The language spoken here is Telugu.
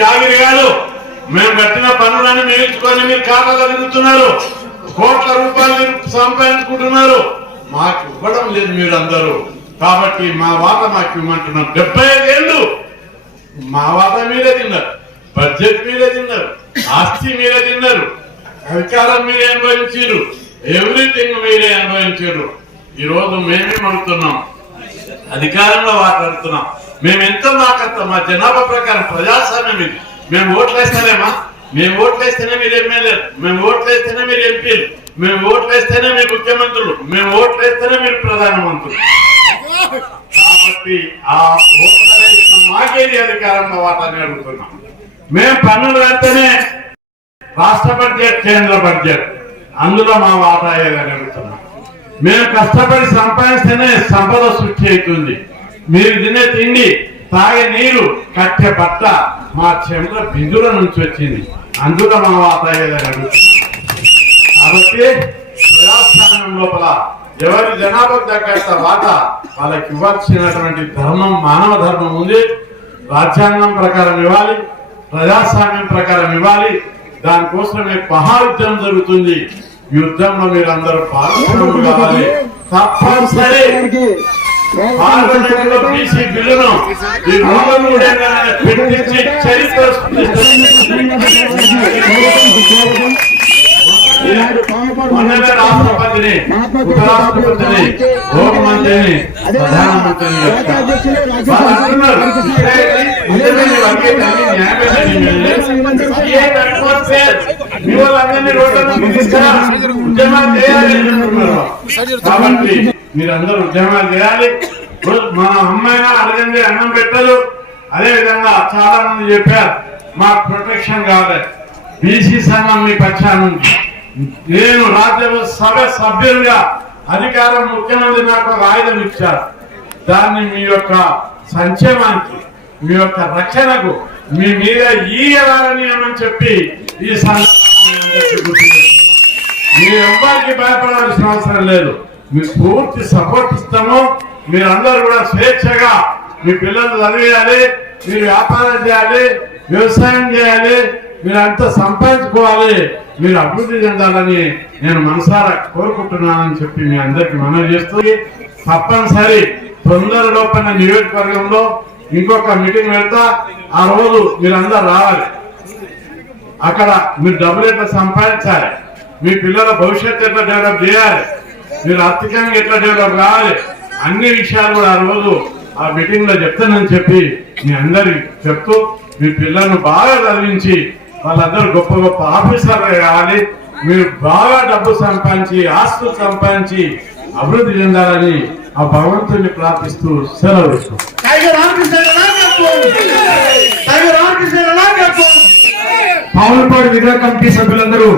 జాగిరి కాదు. మేము కట్టిన పన్నులని మిగిల్చుకొని మీరు ఖాతాలో తిరుగుతున్నారు, కోట్ల రూపాయలు సంపాదించుకుంటున్నారు. మాకు ఇవ్వడం లేదు మీరందరూ. కాబట్టి మా వాట మాకు ఇవ్వమంటున్నాం. 75 ఏళ్ళు మా వాట మీరే తిన్నారు, బడ్జెట్ మీరే తిన్నారు, ఆస్తి మీరే తిన్నారు, అధికారం మీరే అనుభవించారు, ఎవ్రీథింగ్ మీరే అనుభవించారు. ఈ రోజు మేమేం అడుగుతున్నాం, అధికారంలో మాట్లాడుతున్నాం. మేము ఎంతో మాట్లాడతాం. మా జనాభా ప్రకారం ప్రజాస్వామ్యం ఇది. మేము ఓట్లేస్తేనేమా, మేము ఓట్లేస్తేనే మీరు ఎమ్మెల్యేలు, మేము ఓట్లేస్తేనే మీరు ఎంపీలు, మేము ఓట్లేస్తేనే మీరు ముఖ్యమంత్రులు, మేము ఓట్లేస్తేనే మీరు ప్రధానమంత్రులు. కాబట్టి ఆ ఓట్లేసిన మాకేది అధికారంలో వాటాన్ని అడుగుతున్నాం. మేము పన్నులు కడితేనే రాష్ట్ర బడ్జెట్, కేంద్ర బడ్జెట్, అందులో మా వాటా ఏదని అడుగుతున్నాం. మేము కష్టపడి సంపాదిస్తేనే సంపద సృష్టి అవుతుంది. మీరు తినే తిండి, తాగే నీరు, కట్టె బట్ట మా చెమట బిందుల నుంచి వచ్చింది, అందులో మా వాటా ఏదని అడుగుతున్నాం. కాబట్టి ప్రజాస్వామ్యం లోపల ఎవరి జనాభాకు తగ్గట్ట వాటా వాళ్ళకి ఇవ్వాల్సినటువంటి ధర్మం, మానవ ధర్మం ఉంది. రాజ్యాంగం ప్రకారం ఇవ్వాలి, ప్రజాస్వామ్యం ప్రకారం ఇవ్వాలి. దానికోసం మహాయుద్ధం జరుగుతుంది. యుద్ధంలో మీరు అందరూ పాల్గొనడం కావాలి. తప్పనిసరి పార్లమెంట్ లో బీసీ బిల్లును ఈ 3 పెట్టించి చరిత్ర రాష్ట్రపతిని, ఉపరాష్ట్రపతిని, హోంమంత్రిని, ప్రధానమంత్రిని ఉద్యమాలు చేయాలి. కాబట్టి మీరందరూ ఉద్యమాలు చేయాలి. మన అమ్మాయినా అడగండి, అన్నం పెట్టదు. అదే విధంగా చాలా మంది చెప్పారు మాకు ప్రొటెక్షన్ కావాలి. బీసీ సంఘం మీ పక్షానుంది. నేను రాజ్యసభ సభ్యులుగా అధికారం, ముఖ్యమంత్రి నాకు ఒక ఆయుధం ఇచ్చారు. దాన్ని మీ యొక్క సంక్షేమానికి, మీ యొక్క రక్షణకు మీ మీద ఈయవాలని అని చెప్పి ఈ సందర్భంగా మీరు ఎవ్వరికి భయపడాల్సిన అవసరం లేదు. మీకు పూర్తి సపోర్ట్ ఇస్తాము. మీరందరూ కూడా స్వేచ్ఛగా మీ పిల్లలు చదివేయాలి, మీరు వ్యాపారం చేయాలి, వ్యవసాయం చేయాలి, మీరంతా సంపాదించుకోవాలి, మీరు అభివృద్ధి చెందాలని నేను మనసారా కోరుకుంటున్నానని చెప్పి మీ అందరికి మనవి చేస్తూ, తప్పనిసరి తొందరలో పైన నియోజకవర్గంలో ఇంకొక మీటింగ్ వెళ్తా. ఆ రోజు మీరందరూ రావాలి. అక్కడ మీరు డబ్బులు ఎట్లా సంపాదించాలి, మీ పిల్లల భవిష్యత్తు ఎట్లా డెవలప్ చేయాలి, మీరు ఆర్థికంగా ఎట్లా డెవలప్ కావాలి, అన్ని విషయాలు కూడా ఆ రోజు ఆ మీటింగ్ లో చెప్తానని చెప్పి మీ అందరికి చెప్తూ, మీ పిల్లలను బాగా చదివించి వాళ్ళందరూ గొప్ప గొప్ప ఆఫీసర్లు కావాలి. మీరు బాగా డబ్బు సంపాదించి, ఆస్తులు సంపాదించి అభివృద్ధి చెందాలని ఆ భగవంతుని ప్రార్థిస్తూ సెలవు ఇస్తాం. పావులపాడు విగ్రహ కమిటీ సభ్యులందరూ